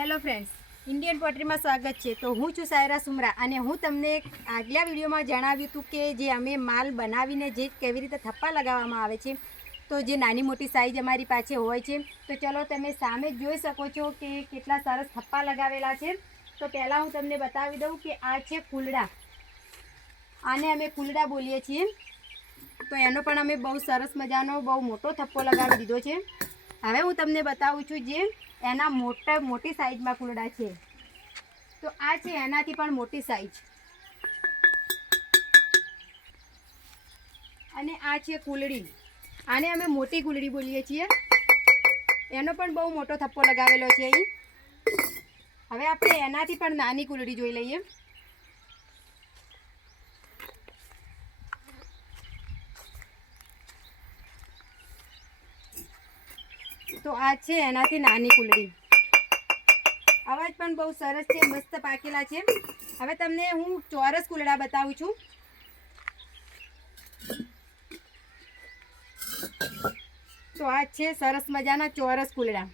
Hello friends, Indian પોટરીમાં સ્વાગત છે। તો હું છું સાયરા સુમરા અને હું તમને આગલા વિડીયોમાં જણાવ્યું હતું કે જે અમે માલ બનાવીને જે કેવી રીતે થપ્પા લગાવવામાં આવે છે, તો જે નાની મોટી સાઈઝ અમારી પાસે હોય છે। તો ચલો તમે સામે જોઈ શકો છો કે કેટલા સરસ થપ્પા લગાવેલા છે। તો પહેલાં હું તમને બતાવી દઉં કે આ છે કુલડા, આને અમે કુલડા બોલીએ છીએ। તો એનો પણ અમે બહુ સરસ મજાનો બહુ મોટો થપ્પો લગાવી દીધો છે। હવે હું તમને બતાવું છું જે એના મોટી સાઈઝમાં કુલડા છે। તો આ છે એનાથી પણ મોટી સાઈઝ, અને આ છે કુલડી, આને અમે મોટી કુલડી બોલીએ છીએ। એનો પણ બહુ મોટો થપ્પો લગાવેલો છે અહીં। હવે આપણે એનાથી પણ નાની કુલડી જોઈ લઈએ। તો આ છે એનાથી નાની કુલડી, અવાજ પણ બહુ સરસ છે, મસ્ત પાકેલા છે। હવે તમને હું ચોરસ કુલડા બતાવું છું। તો આ છે સરસ મજાના ચોરસ કુલડા।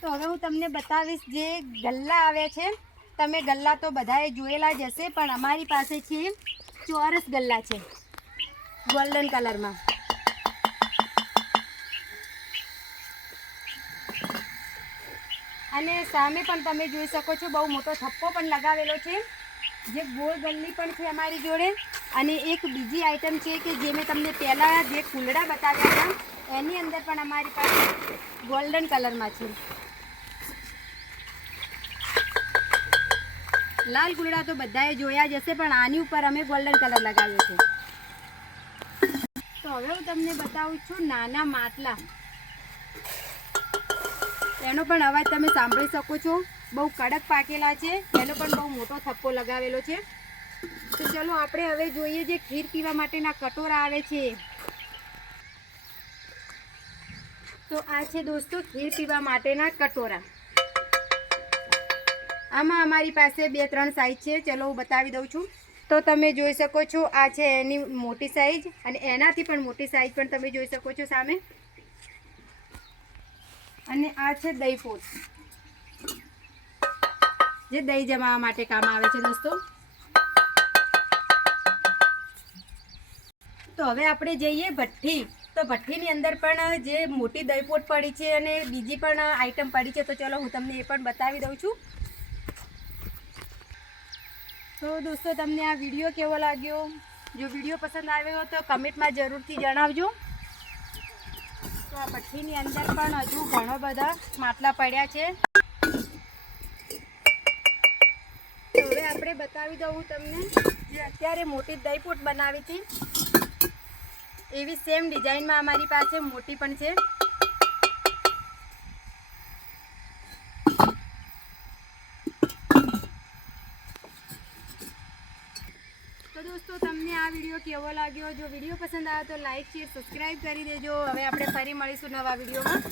તો હવે હું તમને બતાવીશ જે ગલ્લા આવે છે। તમે ગલ્લા તો બધાએ જોયેલા જ હશે, પણ અમારી પાસે છે ચોરસ ગલ્લા છે, ગોલ્ડન કલરમાં। અને સામે પણ તમે જોઈ શકો છો બહુ મોટો થપ્પો પણ લગાવેલો છે, જે ગોળ ગલ્લી પણ છે અમારી જોડે। અને એક બીજી આઈટમ છે કે જે મેં તમને પહેલાં જે કુલડા બતાવ્યા હતા એની અંદર પણ અમારી પાસે ગોલ્ડન કલરમાં છે। લાલ કુલડા તો બધાએ જોયા જ હશે, પણ આની ઉપર અમે ગોલ્ડન કલર લગાવ્યો છે। તો હવે હું તમને બતાવું છું નાના માટલા, એનો પણ અવાજ તમે સાંભળી શકો છો, બહુ કડક પાકેલા છે। એનો પણ બહુ મોટો થપ્પો લગાવેલો છે। તો ચલો આપણે હવે જોઈએ જે ખીર પીવા માટેના કટોરા આવે છે। તો આ છે દોસ્તો ખીર પીવા માટેના કટોરા। આમાં અમારી પાસે 2-3 સાઈઝ છે, ચલો હું બતાવી દઉં છું। તો તમે જોઈ શકો છો આ છે એની મોટી સાઈઝ, અને એનાથી પણ મોટી સાઈઝ પણ તમે જોઈ શકો છો સામે। અને આ છે દહીં પોટ, જે દહીં જમાવવા માટે કામ આવે છે દોસ્તો। તો હવે આપણે જઈએ ભઠ્ઠી। તો ભઠ્ઠીની અંદર પણ જે મોટી દહીં પોટ પડી છે અને બીજી પણ આઈટમ પડી છે, તો ચલો હું તમને એ પણ બતાવી દઉં છું। તો દોસ્તો તમને આ વિડીયો કેવો લાગ્યો? જો વિડીયો પસંદ આવ્યો તો કમેન્ટમાં જરૂરથી જણાવજો। તો આ ભઠ્ઠીની અંદર પણ હજુ ઘણો બધા માટલા પડ્યા છે। તો હવે આપણે બતાવી દઉં તમને જે અત્યારે મોટી દહીં પોટ બનાવી હતી, એવી સેમ ડિઝાઇનમાં અમારી પાસે મોટી પણ છે। તો દોસ્તો તમને આ વિડીયો કેવો લાગ્યો? જો વિડીયો પસંદ આવે તો લાઈક શેર સબસ્ક્રાઈબ કરી દેજો। હવે આપણે ફરી મળીશું નવા વિડીયોમાં।